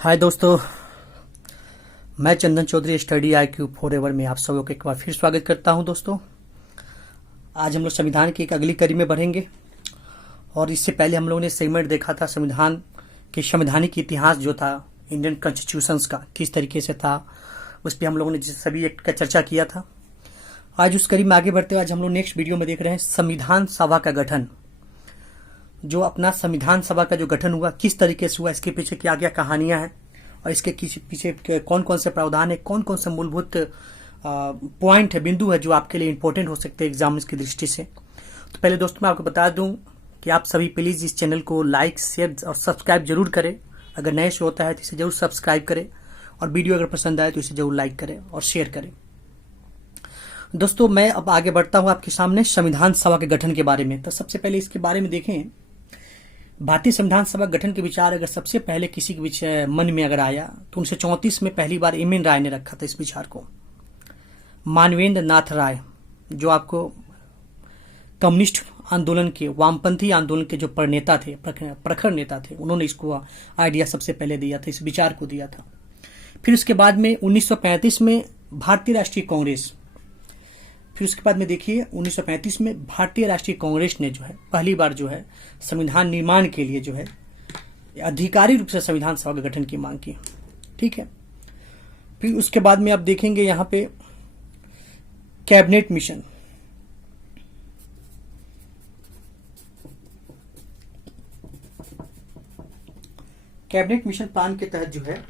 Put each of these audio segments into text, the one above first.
हाय दोस्तों, मैं चंदन Chaudhary study IQ forever में आप सबों को एक बार फिर स्वागत करता हूं। दोस्तों, आज हम लोग संविधान की एक अगली कड़ी में बढ़ेंगे और इससे पहले हम लोगों ने सेगमेंट देखा था संविधान के संवैधानिक इतिहास जो था इंडियन कॉन्स्टिट्यूशंस का किस तरीके से था, उस पर हम लोगों ने सभी एक्ट का चर्चा किया था। आज उस कड़ी में आगे बढ़ते हुए आज हम लोग नेक्स्ट वीडियो में देख रहे हैं संविधान सभा का गठन। जो अपना संविधान सभा का जो गठन हुआ किस तरीके से हुआ, इसके पीछे क्या क्या कहानियां हैं और इसके पीछे कौन कौन से प्रावधान है, कौन कौन से मूलभूत पॉइंट है, बिंदु है जो आपके लिए इंपॉर्टेंट हो सकते हैं एग्जाम्स की दृष्टि से। तो पहले दोस्तों मैं आपको बता दूं कि आप सभी प्लीज़ इस चैनल को लाइक, शेयर और सब्सक्राइब जरूर करें। अगर नए शो होता है तो इसे जरूर सब्सक्राइब करें और वीडियो अगर पसंद आए तो इसे जरूर लाइक करें और शेयर करें। दोस्तों, मैं अब आगे बढ़ता हूँ आपके सामने संविधान सभा के गठन के बारे में। तो सबसे पहले इसके बारे में देखें, भारतीय संविधान सभा गठन के विचार अगर सबसे पहले किसी के मन में अगर आया तो 1934 में पहली बार एम एन राय ने रखा था इस विचार को। मानवेंद्र नाथ राय जो आपको कम्युनिस्ट आंदोलन के, वामपंथी आंदोलन के जो प्रणेता थे, प्रखर नेता थे, उन्होंने इसको आइडिया सबसे पहले दिया था, इस विचार को दिया था। फिर उसके बाद में 1935 में भारतीय राष्ट्रीय कांग्रेस, फिर उसके बाद में देखिए 1935 में भारतीय राष्ट्रीय कांग्रेस ने जो है पहली बार जो है संविधान निर्माण के लिए जो है आधिकारिक रूप से संविधान सभा के गठन की मांग की। ठीक है। फिर उसके बाद में आप देखेंगे यहां पे cabinet mission, cabinet mission plan के तहत जो है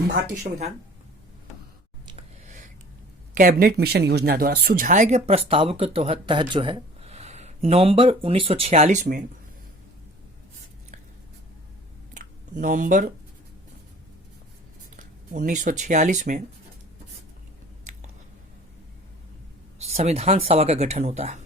भारतीय संविधान कैबिनेट मिशन योजना द्वारा सुझाए गए प्रस्तावों के तहत जो है नवंबर 1946 में संविधान सभा का गठन होता है।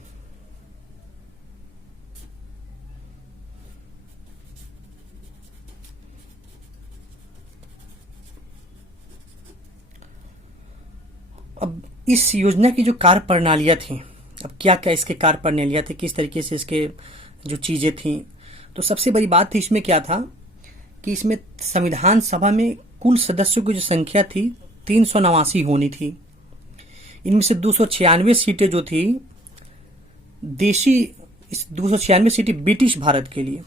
अब इस योजना की जो कार्य प्रणालियां थी, अब क्या क्या इसके कार्य प्रणालियां थी, किस तरीके से इसके जो चीजें थी, तो सबसे बड़ी बात थी इसमें क्या था कि इसमें संविधान सभा में कुल सदस्यों की जो संख्या थी 389 होनी थी। इनमें से 296 सीटें जो थी देशी, 296 सीटें ब्रिटिश भारत के लिए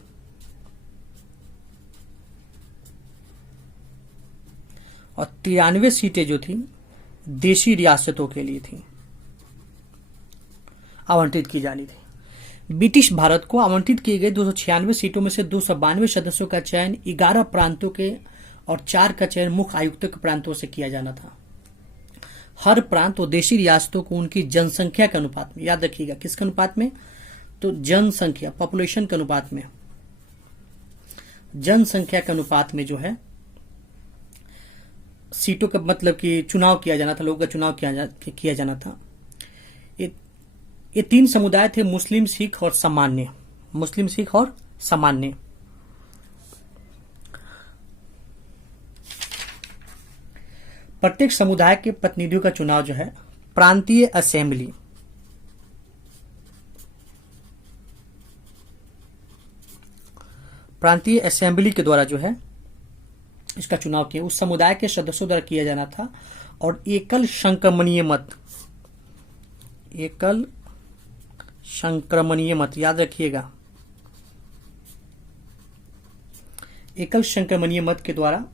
और 93 सीटें जो थी देशी रियासतों के लिए थी, आवंटित की जानी थी। ब्रिटिश भारत को आवंटित किए गए 296 सीटों में से 292 सदस्यों का चयन 11 प्रांतों के और 4 का चयन मुख्य आयुक्तों के प्रांतों से किया जाना था। हर प्रांत और देशी रियासतों को उनकी जनसंख्या के अनुपात में, याद रखिएगा किसके अनुपात में, तो जनसंख्या, पॉपुलेशन के अनुपात में, जनसंख्या के अनुपात में जो है सीटों का मतलब कि चुनाव किया जाना था, लोगों का चुनाव किया जाना था। ये 3 समुदाय थे, मुस्लिम, सिख और सामान्य। मुस्लिम, सिख और सामान्य। प्रत्येक समुदाय के प्रतिनिधियों का चुनाव जो है प्रांतीय असेंबली, प्रांतीय असेंबली के द्वारा जो है इसका चुनाव किया, उस समुदाय के सदस्यों द्वारा किया जाना था। और एकल संक्रमणीय मत, एकल संक्रमणीय मत, याद रखिएगा, एकल संक्रमणीय मत के द्वारा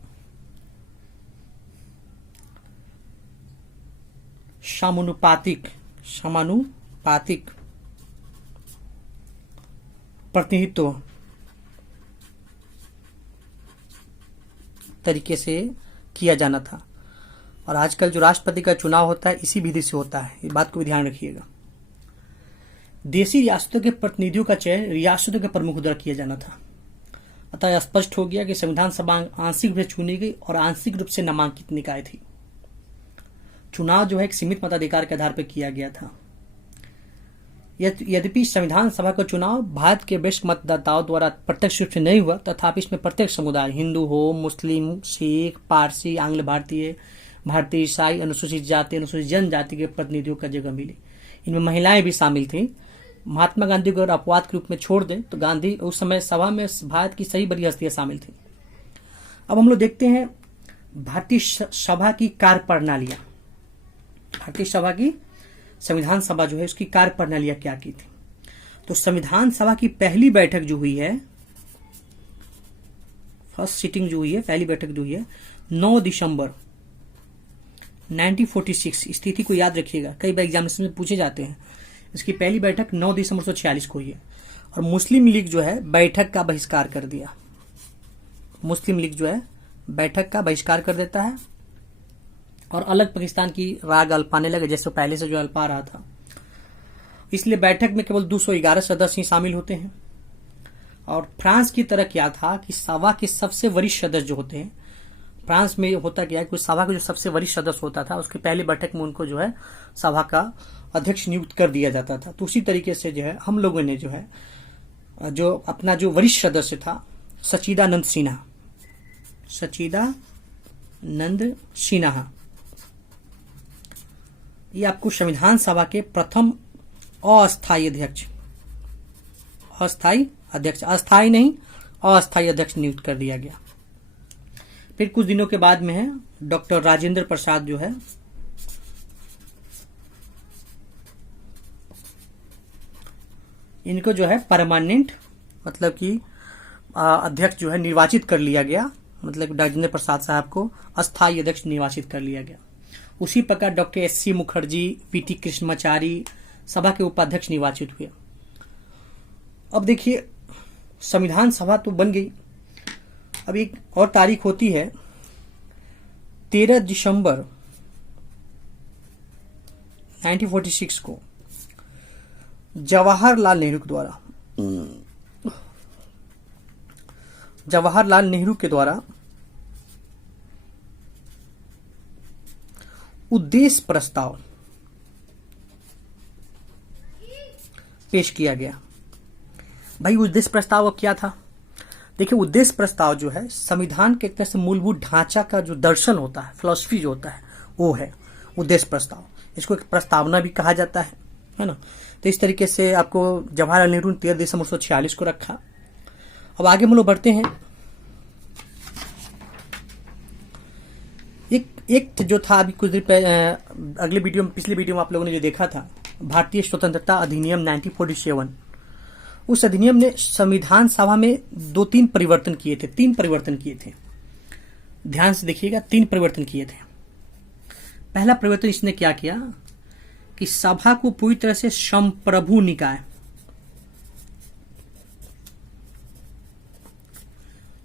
समानुपातिक प्रतिनिधित्व तरीके से किया जाना था। और आजकल जो राष्ट्रपति का चुनाव होता है इसी विधि से होता है, इस बात को भी ध्यान रखिएगा। देशी रियासतों के प्रतिनिधियों का चयन रियासतों के प्रमुख द्वारा किया जाना था। अतः स्पष्ट हो गया कि संविधान सभा आंशिक रूप से चुनी गई और आंशिक रूप से नामांकित निकाय थी। चुनाव जो है एक सीमित मताधिकार के आधार पर किया गया था। यद्यपि संविधान सभा का चुनाव भारत के वरिष्ठ मतदाताओं द्वारा प्रत्यक्ष रूप से नहीं हुआ, तथापि इसमें प्रत्येक समुदाय, हिंदू हो, मुस्लिम, सिख, पारसी, आंग्ल भारतीय, भारतीय ईसाई, अनुसूचित जाति, अनुसूचित जनजाति के प्रतिनिधियों का जगह मिली। इनमें महिलाएं भी शामिल थी। महात्मा गांधी को अगर अपवाद के रूप में छोड़ दें तो गांधी उस समय सभा में भारत की सही बड़ी हस्तियां शामिल थी। अब हम लोग देखते हैं भारतीय सभा की कार्य प्रणालियां, भारतीय सभा की संविधान सभा जो है उसकी कार्य प्रणालियां क्या की थी। तो संविधान सभा की पहली बैठक जो हुई है, फर्स्ट सिटिंग जो हुई है, पहली बैठक जो हुई है 9 दिसंबर 1946, स्थिति को याद रखिएगा, कई बार एग्जामिनेशन में पूछे जाते हैं। इसकी पहली बैठक 9 दिसंबर 1946 को हुई है और मुस्लिम लीग जो है बैठक का बहिष्कार कर दिया। मुस्लिम लीग जो है बैठक का बहिष्कार कर देता है और अलग पाकिस्तान की राग अल्पाने लगे, जैसे पहले से जो अल्पा रहा था। इसलिए बैठक में केवल 211 सदस्य ही शामिल होते हैं। और फ्रांस की तरह क्या था कि सभा के सबसे वरिष्ठ सदस्य जो होते हैं, फ्रांस में होता क्या है कि सभा का जो सबसे वरिष्ठ सदस्य होता था उसकी पहली बैठक में उनको जो है सभा का अध्यक्ष नियुक्त कर दिया जाता था। तो उसी तरीके से जो है हम लोगों ने जो है जो अपना जो वरिष्ठ सदस्य था सच्चिदानंद सिन्हा, सच्चिदानंद सिन्हा, ये आपको संविधान सभा के प्रथम अस्थायी अध्यक्ष, अस्थायी नहीं अस्थायी अध्यक्ष नियुक्त कर दिया गया। फिर कुछ दिनों के बाद में है डॉक्टर राजेंद्र प्रसाद जो है इनको जो है परमानेंट मतलब कि अध्यक्ष जो है निर्वाचित कर लिया गया, मतलब राजेंद्र प्रसाद साहब को अस्थायी अध्यक्ष निर्वाचित कर लिया गया। उसी प्रकार doctor S C. Mukherjee, P T. Krishnamachari सभा के उपाध्यक्ष निर्वाचित हुए। अब देखिए संविधान सभा तो बन गई। अब एक और तारीख होती है 13 दिसंबर 1946 को जवाहरलाल नेहरू के द्वारा उद्देश्य प्रस्ताव पेश किया गया। भाई उद्देश्य प्रस्ताव अब क्या था? देखिए उद्देश्य प्रस्ताव जो है संविधान के एक तरह से मूलभूत ढांचा का जो दर्शन होता है, फिलॉसफी जो होता है, वो है उद्देश्य प्रस्ताव। इसको एक प्रस्तावना भी कहा जाता है ना। तो इस तरीके से आपको जवाहरलाल नेहरू ने 13 दिसंबर 1946 को रखा। अब आगे हम लोग बढ़ते हैं। एक जो था अभी कुछ दिन अगले वीडियो में, पिछले वीडियो में आप लोगों ने जो देखा था भारतीय स्वतंत्रता अधिनियम 1947, उस अधिनियम ने संविधान सभा में 3 परिवर्तन किए थे, 3 परिवर्तन किए थे। ध्यान से देखिएगा, 3 परिवर्तन किए थे। पहला परिवर्तन इसने क्या किया कि सभा को पूरी तरह से संप्रभु निकाय,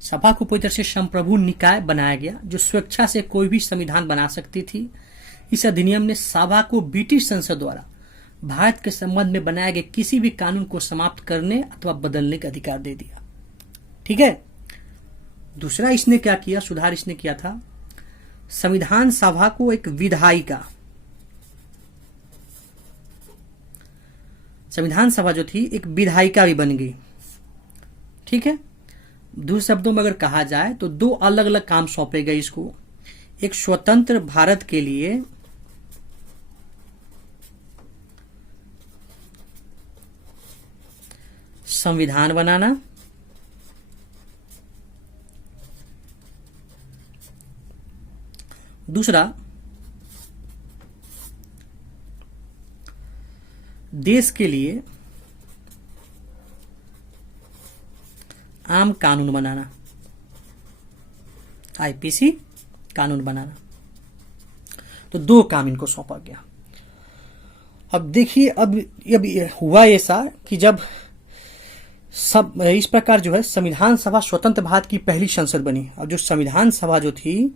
सभा को पूरी तरह से संप्रभु निकाय बनाया गया, जो स्वेच्छा से कोई भी संविधान बना सकती थी। इस अधिनियम ने सभा को ब्रिटिश संसद द्वारा भारत के संबंध में बनाए गए किसी भी कानून को समाप्त करने अथवा बदलने का अधिकार दे दिया। ठीक है। दूसरा इसने क्या किया, सुधार इसने किया था, संविधान सभा को एक विधायिका, संविधान सभा जो थी एक विधायिका भी बन गई। ठीक है। दूसरे शब्दों में अगर कहा जाए तो 2 अलग अलग काम सौंपे गए इसको। एक स्वतंत्र भारत के लिए संविधान बनाना, दूसरा देश के लिए आम कानून बनाना, आईपीसी कानून बनाना। तो 2 काम इनको सौंपा गया। अब देखिए अब हुआ ऐसा कि जब सब इस प्रकार जो है संविधान सभा स्वतंत्र भारत की पहली संसद बनी। और जो संविधान सभा जो थी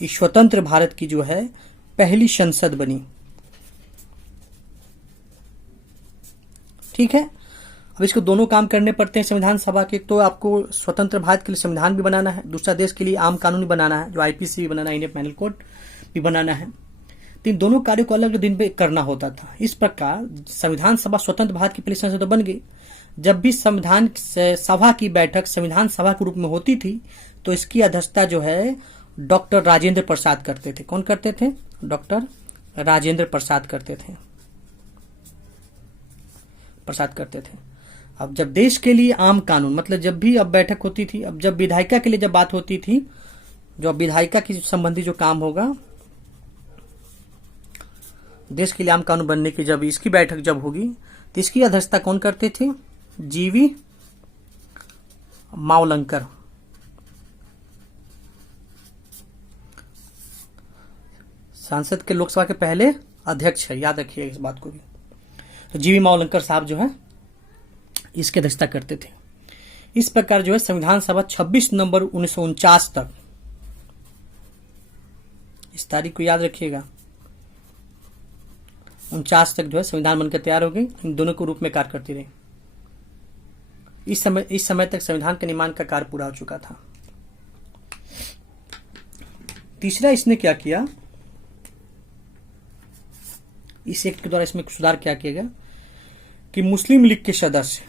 ये स्वतंत्र भारत की जो है पहली संसद बनी। ठीक है। अब इसको दोनों काम करने पड़ते हैं संविधान सभा के। तो आपको स्वतंत्र भारत के लिए संविधान भी बनाना है, दूसरा देश के लिए आम कानून भी बनाना है, जो आईपीसी भी बनाना है, इंडियन पेनल कोड भी बनाना है। तो इन दोनों कार्यों को अलग अलग दिन पे करना होता था। इस प्रकार संविधान सभा स्वतंत्र भारत की पहली संसद बन गई। जब भी संविधान सभा की बैठक संविधान सभा के रूप में होती थी तो इसकी अध्यक्षता जो है डॉक्टर राजेंद्र प्रसाद करते थे। कौन करते थे? डॉक्टर राजेंद्र प्रसाद करते थे। अब जब देश के लिए आम कानून, मतलब जब भी अब बैठक होती थी, अब जब विधायिका के लिए जब बात होती थी जो विधायिका की संबंधी जो काम होगा, देश के लिए आम कानून बनने की जब इसकी बैठक जब होगी तो इसकी अध्यक्षता कौन करते थे? जीवी मावलंकर। सांसद के लोकसभा के पहले अध्यक्ष है, याद रखिए इस बात को भी। तो जीवी मावलंकर साहब जो है इसकी अध्यक्षता करते थे। इस प्रकार जो है संविधान सभा 26 नवंबर 1949 तक, इस तारीख को याद रखिएगा, 49 तक जो है संविधान बनकर तैयार हो गई। इन दोनों के रूप में कार्य करती रही। इस समय तक संविधान के निर्माण का कार्य पूरा हो चुका था। तीसरा इसने क्या किया, इस एक्ट के द्वारा इसमें सुधार क्या किया गया कि मुस्लिम लीग के सदस्य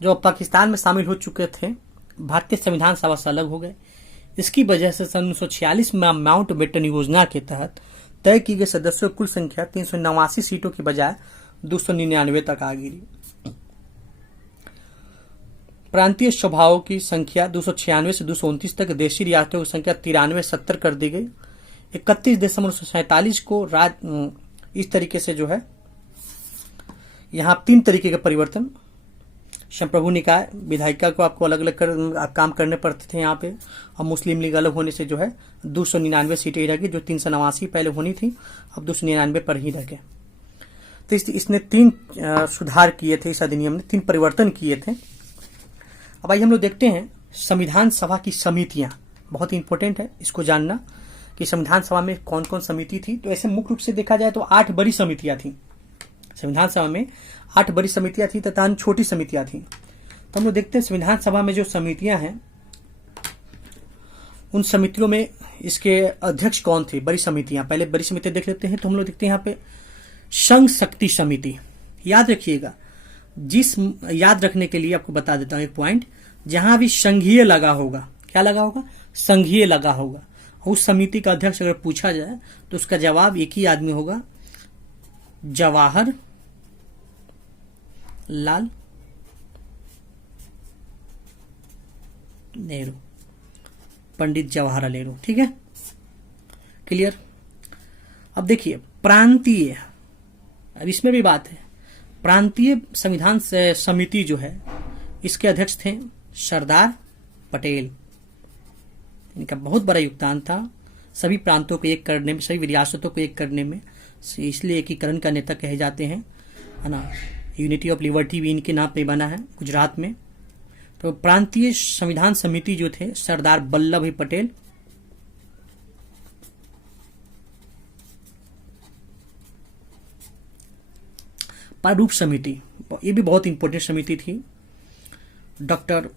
जो पाकिस्तान में शामिल हो चुके थे, भारतीय संविधान सभा से अलग हो गए। इसकी वजह से सन 1946 में माउंट बेटन योजना के तहत तय की गई सदस्यों की कुल संख्या 389 सीटों की बजाय 299 तक आ गिरी। प्रांतीय सभाओं की संख्या 296 से 229 तक, देशी रियासतों की संख्या 93 70 कर दी गई। 31 दिसंबर 1947 को इस तरीके से जो है यहाँ 3 तरीके के परिवर्तन, संप्रभु निकाय, विधायिका को आपको अलग अलग काम करने पड़ते थे यहाँ पे, और मुस्लिम लीग अलग होने से जो है 299 सीटें ही रह गई, जो 389 पहले होनी थी, अब 299 पर ही रह गए। तो इसने 3 सुधार किए थे, इस अधिनियम ने 3 परिवर्तन किए थे। अब आइए हम लोग देखते हैं संविधान सभा की समितियां, बहुत इंपॉर्टेंट है इसको जानना कि संविधान सभा में कौन कौन समिति थी। तो ऐसे मुख्य रूप से देखा जाए तो 8 बड़ी समितियां थी संविधान सभा में, 8 बड़ी समितियां थी तथा अन्य छोटी समितियां थी। तो हम लोग देखते हैं संविधान सभा में जो समितियां हैं, उन समितियों में इसके अध्यक्ष कौन थे, बड़ी समितियां। पहले बड़ी समितियां देख लेते हैं। तो हम लोग देखते हैं यहाँ पे संघ शक्ति समिति, याद रखिएगा। याद रखने के लिए आपको बता देता हूं एक पॉइंट, जहां भी संघीय लगा होगा, क्या लगा होगा? संघीय लगा होगा। उस समिति का अध्यक्ष अगर पूछा जाए तो उसका जवाब एक ही आदमी होगा, जवाहर लाल नेहरू, पंडित जवाहरलाल नेहरू। ठीक है, क्लियर। अब देखिए प्रांतीय, अब इसमें भी बात है, प्रांतीय संविधान समिति जो है इसके अध्यक्ष थे सरदार पटेल। इनका बहुत बड़ा योगदान था सभी प्रांतों को एक करने में, सभी रियासतों को एक करने में, इसलिए एकीकरण का नेता कहे जाते हैं, है ना। यूनिटी ऑफ लिबर्टी भी इनके नाम पे बना है गुजरात में। तो प्रांतीय संविधान समिति जो थे सरदार वल्लभ भाई पटेल, प्रारूप समिति, ये भी बहुत इंपॉर्टेंट समिति थी, डॉक्टर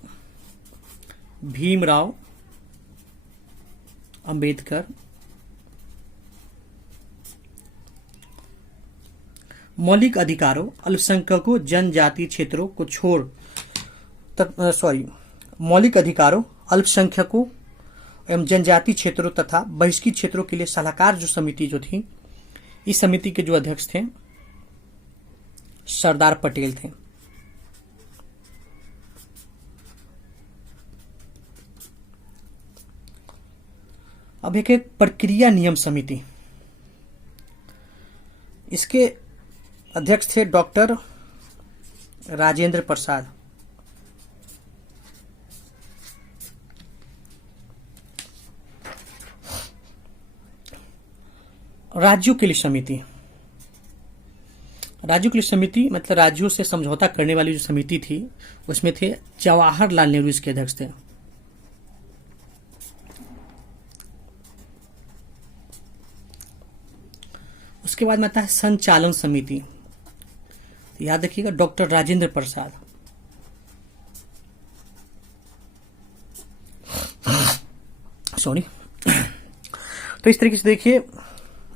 भीमराव अंबेडकर। मौलिक अधिकारों, अल्पसंख्यकों, जनजातीय क्षेत्रों को छोड़ मौलिक अधिकारों, अल्पसंख्यकों एवं जनजातीय क्षेत्रों तथा बहिष्कृत क्षेत्रों के लिए सलाहकार जो समिति जो थी, इस समिति के जो अध्यक्ष थे सरदार पटेल थे। अब एक प्रक्रिया नियम समिति, इसके अध्यक्ष थे डॉक्टर राजेंद्र प्रसाद। राज्यों के लिए समिति, राज्यों के लिए समिति मतलब राज्यों से समझौता करने वाली जो समिति थी उसमें थे जवाहरलाल नेहरू, इसके अध्यक्ष थे। उसके बाद में आता है संचालन समिति, तो याद रखिएगा डॉक्टर राजेंद्र प्रसाद। सॉरी। तो इस तरीके से देखिए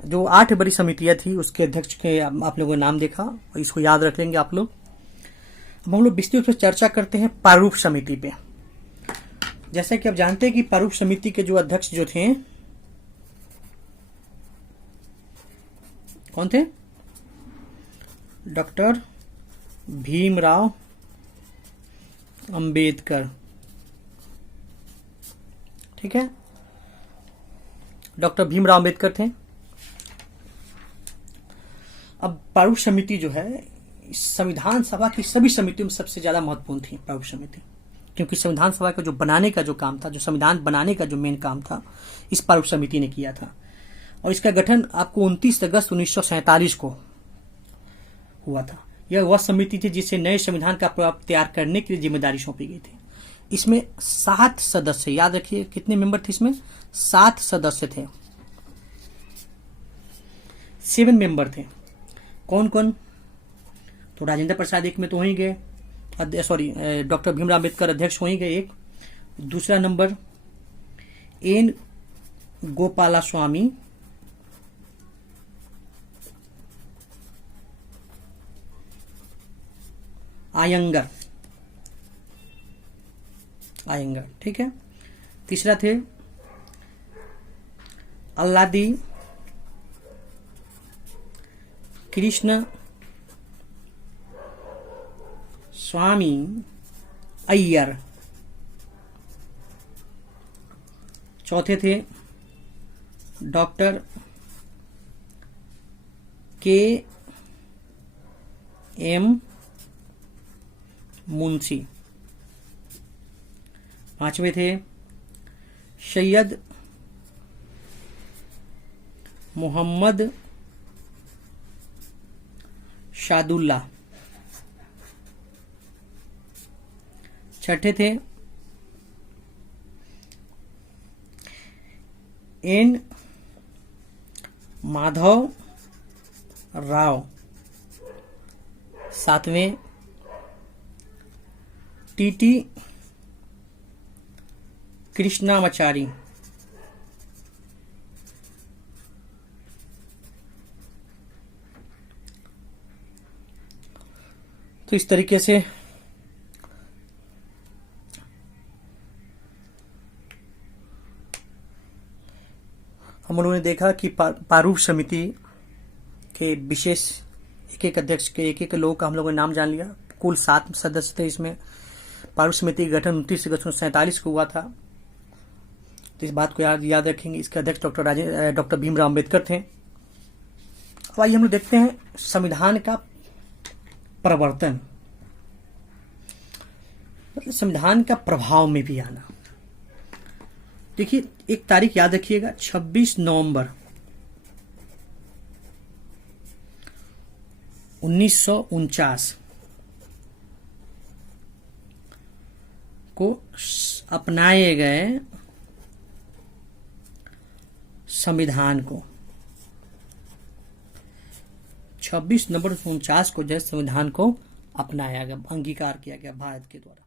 जो 8 बड़ी समितियां थी उसके अध्यक्ष के आप लोगों ने नाम देखा और इसको याद रख लेंगे आप लोग। अब हम लोग विस्तृत रूप से चर्चा करते हैं प्रारूप समिति पे। जैसा कि आप जानते हैं कि प्रारूप समिति के जो अध्यक्ष जो थे कौन थे? डॉक्टर भीमराव अंबेडकर। ठीक है, डॉक्टर भीमराव अंबेडकर थे। अब प्रारूप समिति जो है संविधान सभा की सभी समितियों में सबसे ज्यादा महत्वपूर्ण थी प्रारूप समिति, क्योंकि संविधान सभा का जो बनाने का जो काम था, जो संविधान बनाने का जो मेन काम था, इस प्रारूप समिति ने किया था। और इसका गठन आपको 29 अगस्त 1947 को हुआ था। यह वह समिति थी जिसे नए संविधान का प्रस्ताव तैयार करने की जिम्मेदारी सौंपी गई थी। इसमें 7 सदस्य, याद रखिए कितने मेंबर थे इसमें, 7 सदस्य थे, 7 मेंबर थे। कौन कौन? तो राजेंद्र प्रसाद एक में तो हो ही गए, डॉक्टर भीमराव अंबेडकर अध्यक्ष हो ही गए एक। दूसरा नंबर एन गोपालास्वामी, आयंगर, ठीक है। तीसरा थे अल्लादी कृष्ण स्वामी अय्यर। चौथे थे डॉक्टर के एम मुंशी। पांचवें थे सैयद मोहम्मद शादुल्ला। छठे थे एन माधव राव। सातवें टीटी कृष्णामाचारी। तो इस तरीके से हम लोगों ने देखा कि प्रारूप समिति के विशेष एक एक अध्यक्ष के एक एक लोग का हम लोगों ने नाम जान लिया। कुल 7 सदस्य थे इसमें। प्रारूप समिति का गठन 29 अगस्त 1947 को हुआ था, तो इस बात को याद रखेंगे। इसके अध्यक्ष डॉक्टर भीमराव अंबेडकर थे। अब आइए हम लोग देखते हैं संविधान का प्रवर्तन, मतलब संविधान का प्रभाव में भी आना। देखिए एक तारीख याद रखिएगा, 26 नवंबर 1949 को अपनाए गए संविधान को, 26 नवंबर 1949 को जो संविधान को अपनाया गया, अंगीकार किया गया भारत के द्वारा।